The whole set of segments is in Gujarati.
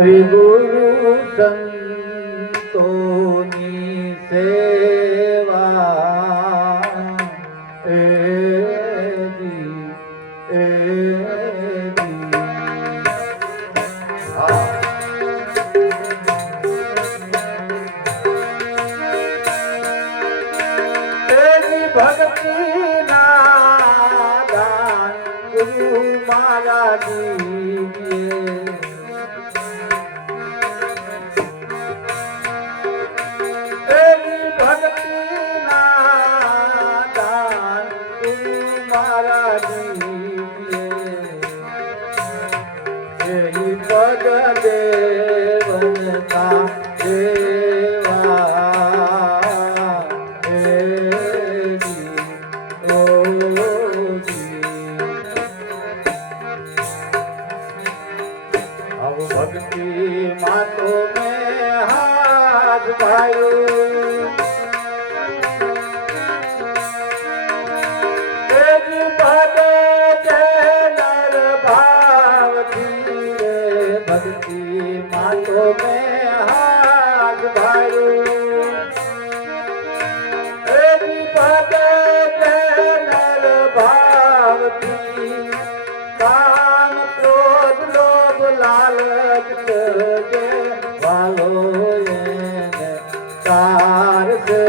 હરિ ગુરુ સંતોની સેવા ભક્તિ ના દાન ગુરુ મારા દીજે ભક્તિ ના દાન ગુરુ મારા દીજે પદ દેવતા भक्ति मातो में हाथ भायो तेरी पदे के नर भाव धीरे भक्ति मातो में हाथ भायो तेरी पदे के नर भाव धीरे काम क्रोध लोभ लालच के वालो तार से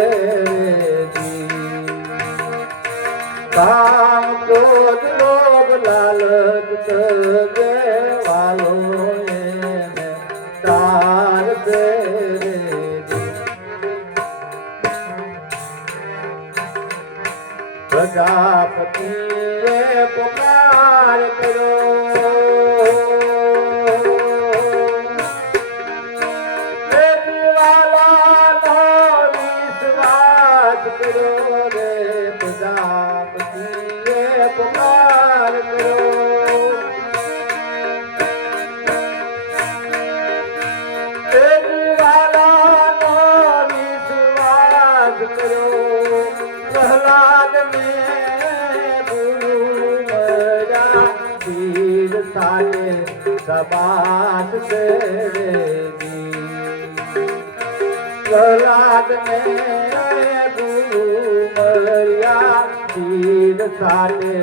काम क्रोध लोभ लालच के वालो तार से प्रजापति पुकार करो पुकार करो तेरी वाला नो विश्वास करो प्रहलाद में गुरु मरा तीर साले सबास से प्रहलाद में गुरु मरिया तीर साले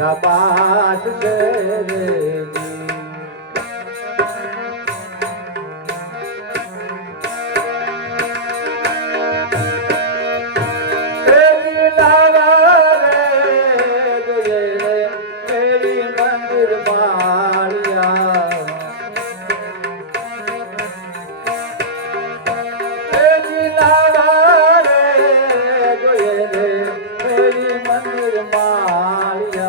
सबास से मेरी मंदिर मारिया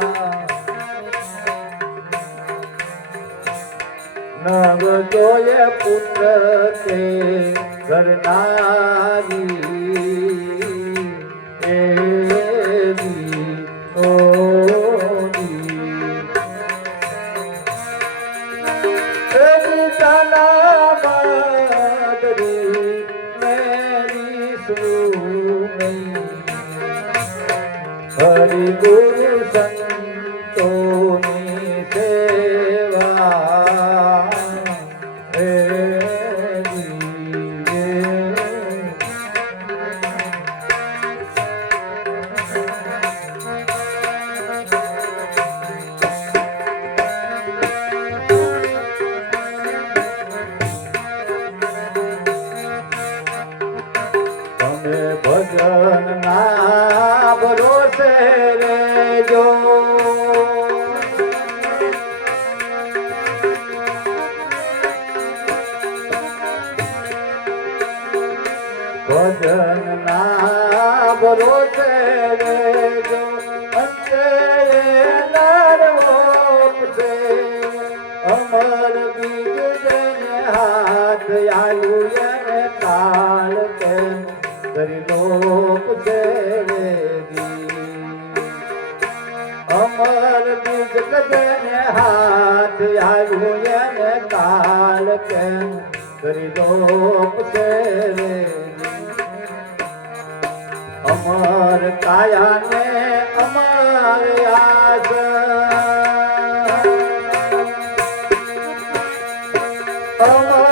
नव जोय पुत्र के घर नारी हरि गुरु संतोनी सेवा भजन ना भरोसे रे जो भजन ना भरोसे रे जो अंते नरलोक से अमर बीज जने हाथ आयु जने काल के लोक देवेगी अमर बीज गजने हाथ आयुयन काल के लोक देवेगी अमर काया ने अमर आस अमर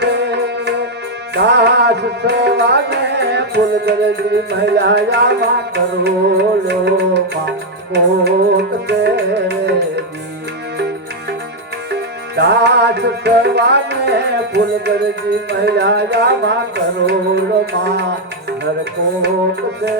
से दास सवाने फूल गरजी महिलाया मां करोलो मां कोट से दास सवाने फूल गरजी महिलाया मां करोलो मां नरकोट से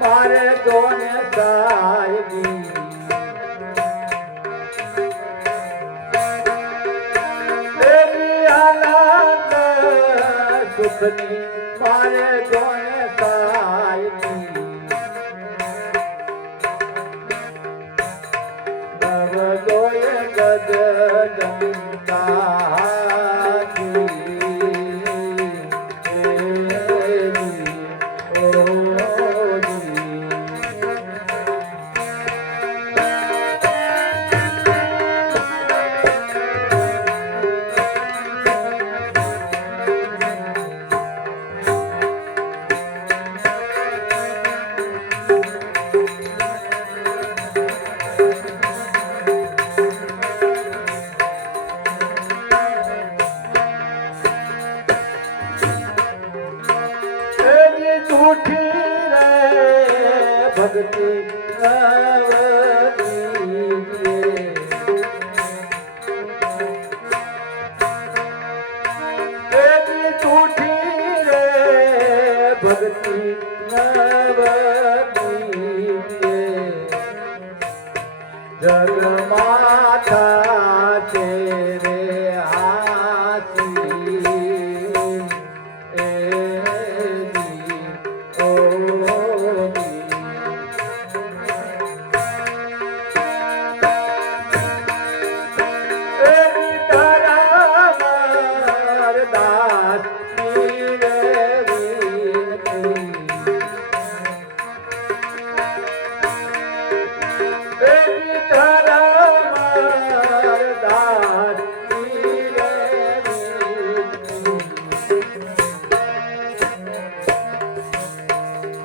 मारे दोने सायगी तेरी आनंद सुखनी मारे दोने सायगी नव दोये गज जमता झूठी रे भक्ति तेरी झूठी रे भक्ति जग माथा तेरे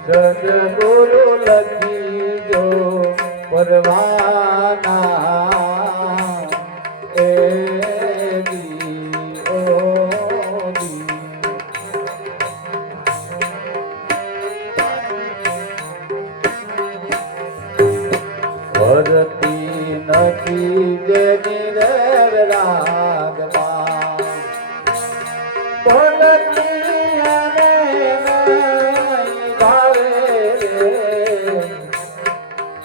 सदगुरु लखी जो परवाना भरती नकी जेनी रे रागमा भरती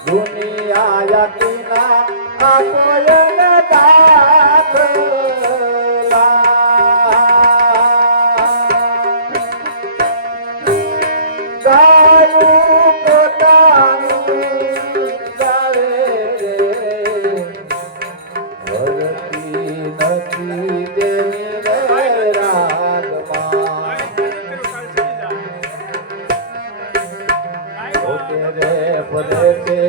दुनिया यकीना आपोयन दाखला गायु पोतानु गावे रे भरती नकी देवी रे रागमा ओके रे पदे से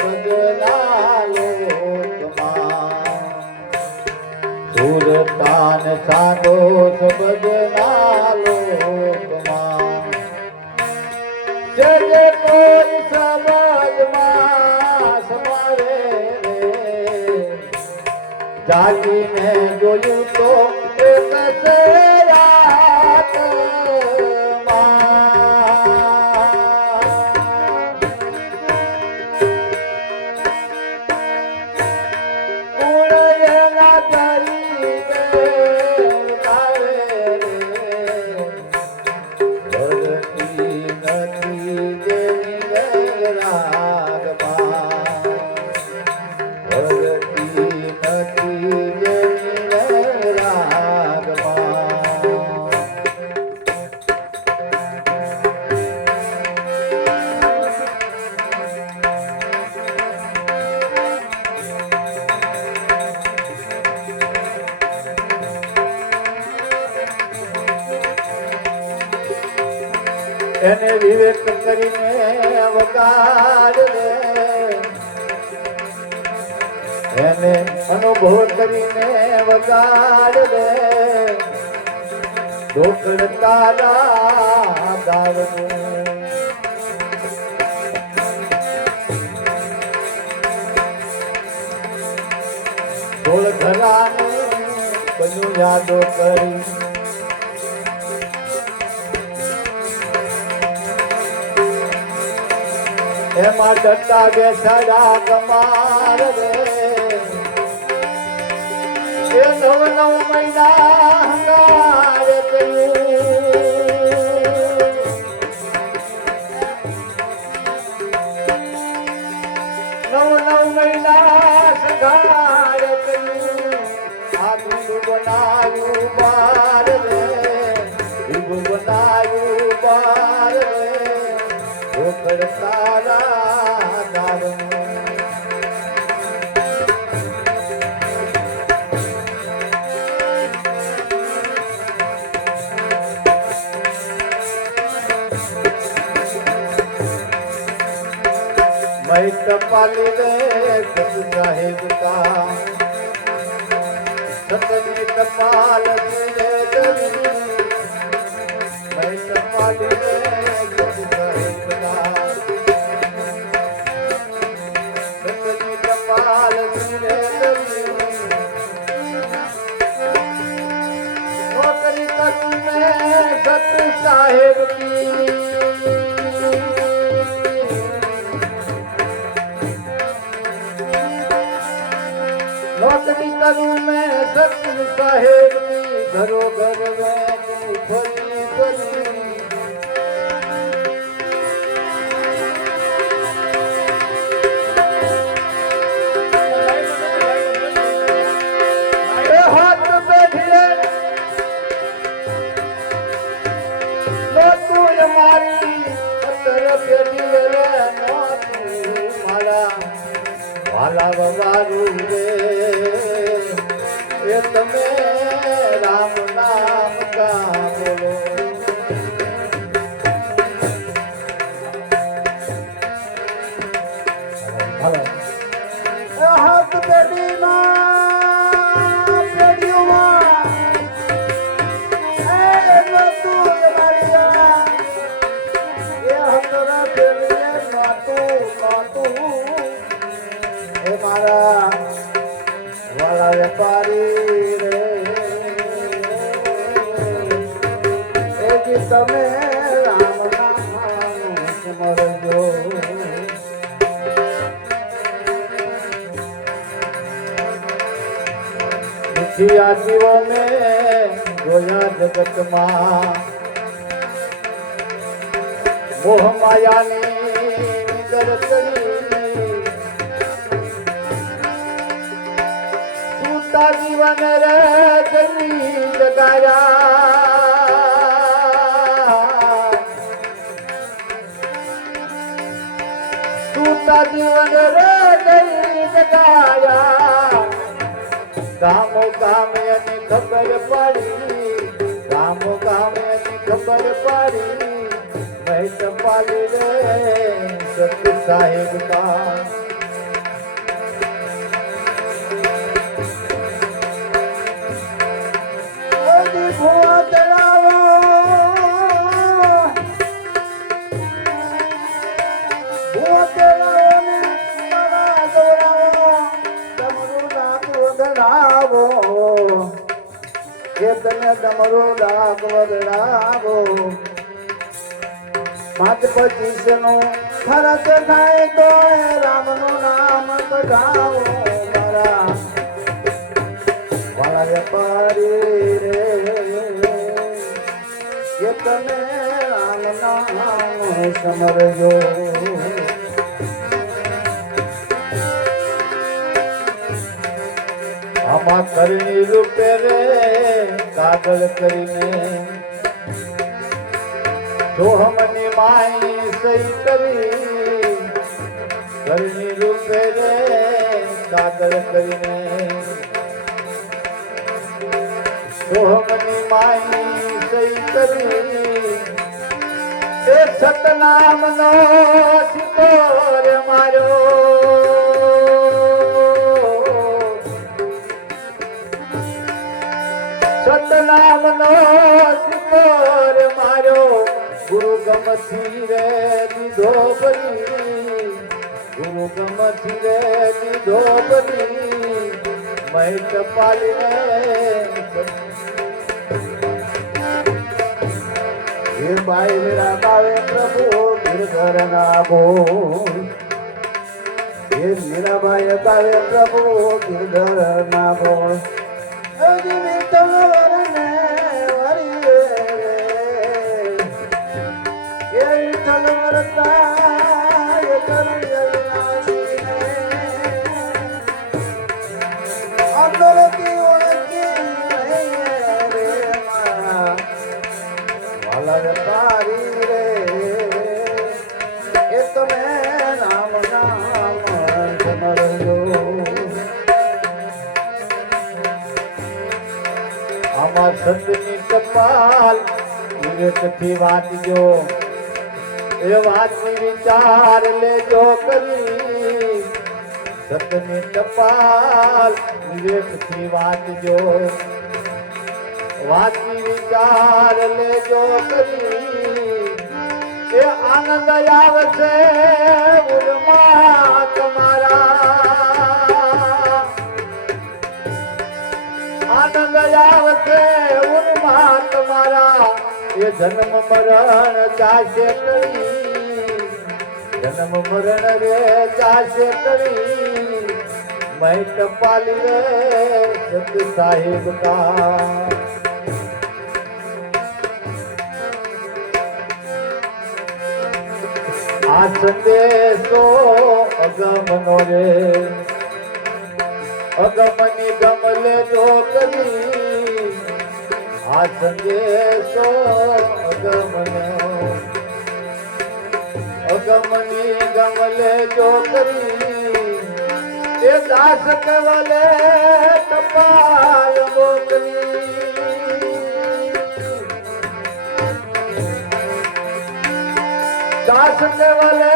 સબજના લોકમાં સુરતાન સાધો સબજના લોકમાં જગ કોઈ સબજમાં સમાવે જાગીને જોયું તો એક એને વિવેક કરીને અવતાર લે એને અનુભવ કરીને અવતાર લે ઢોકળ તારા દાવનું ઢોળ ઘરાનું બન્યું યાદો કરી એમાં જતા બેસાડા કમાર રે એ નવ મહિના હંગારે નવ મહિના સંઘારે આ બીજું બનાવ્યું બાર રે બીજું બનાવ્યું બાર રે ઢોકળ તારા દારૂ मैं टपाली रे सत साहेब का सतनी टपाल रे दरी मैं टपाली रे सत साहेब का सतनी टपाल रे दरी नौकरी करूं मैं सत साहेब की नौकरी करूं मैं सत्य साहेब की घरों घर में फली फली हाथ बैठिए नो तू मारी तरफ रे नो तू मारा वाला बाबू रे ये તમે રામ નામ કા બોલો હાથ બેટી માં બેડીઓ માં એ તું મારિયા એ હતરા બેડીએ નાતું એ મારા વાલા વેપારી રે એ જી તમે રામ નામ સ્મરજો દુખિયા જીવો મેં જોયા જગતમાં મોહ માયાની નિદર કરી સૂતા જીવન રે જમી જગાયા સૂતા જીવન રે જમી જગાયા ગામો ગામે એની ખબર પડી ગામો ગામે એની ખબર પડી मैं टपाली रे सत्य साहेब का બનાવો કે તને ડમરો ડાક વગડાવો પાંચ 25 નું ખર્ચ થાય તો રામનું નામ બધાવો મારા વાળા વેપારી રે કે તમે રામ નામ સમરજો આમાં કરણી રૂપે રે કાગળ કરીને સોહમની માઈ સહી કરી કરણી રૂપે રે કાગળ કરીને સોહમની માઈ સહી કરી એ સતનામ નો સિકોર માર્યો સતનામ નો સિકોર માર્યો ગુરુ ગમથી રે દીધો બની ગુરુ ગમથી રે દીધો બની મહેત પાલીને હે ભાઈ મેરા ગાવે પ્રભુ ગિરધર ના બોલ હે મેરા ભાઈ ગાવે પ્રભુ ગિરધર ના બોલ સંતની ટપાલ વિવેકથી વાંચજો એ વાતની વિચાર લેજો કરી સંતની ટપાલ વિવેકથી વાંચજો વાતની વિચાર લેજો કરી એ આનંદ આવશે ઉર્મા તમારા આનંદ આવશે ઉર્મા તમારા એ જન્મ મરણ જાશે કરી જન્મ મરણ રે જાશે કરી મહેત પાલી રે સત સાહેબ કા આ સંદેશો અગમનો રે અગમની ગમલે જો કરી આ સંદેશો અગમની ગમલે જો કરી એ દાસ કવલે ટપાલ મોકલી દાસ કવલે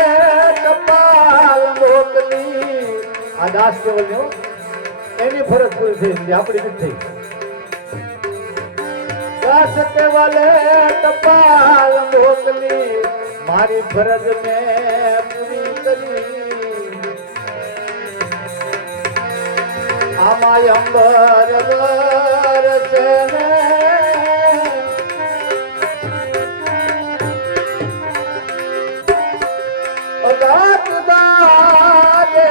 ટપાલ મોકલી આ દાસ કેવલ એની ફરજ પૂરી થઈ આપણી નથી થઈ દાસ કેવલે ટપાલ મોકલી મારી ફરજ મેં પૂરી કરી આમાં અંબર વરસે ને અગાત દાદે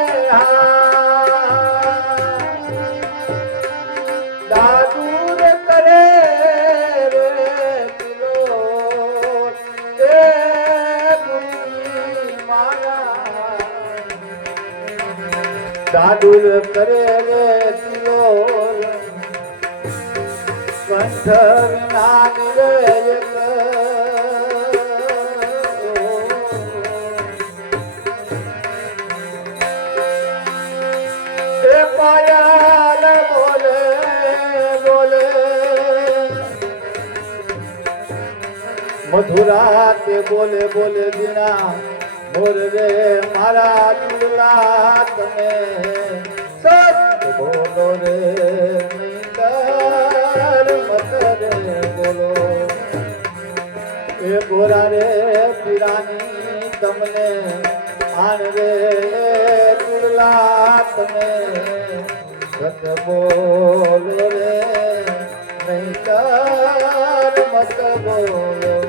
દાદુર કરે રે તિલો એ ગુરી મારા દાદુર કરે રે તિલો કંઠ વિના નિરય પાયાલ બોલે બોલે મધુરા તે બોલે બોલે દીના મોર રે મારા દુલા તમે સત બોલો રે નિંદર મત રે બોલો એ ગોરા રે પીરાની તમને આણ રે દુલા તમે સત બોલો રે નહીતર મત બોલો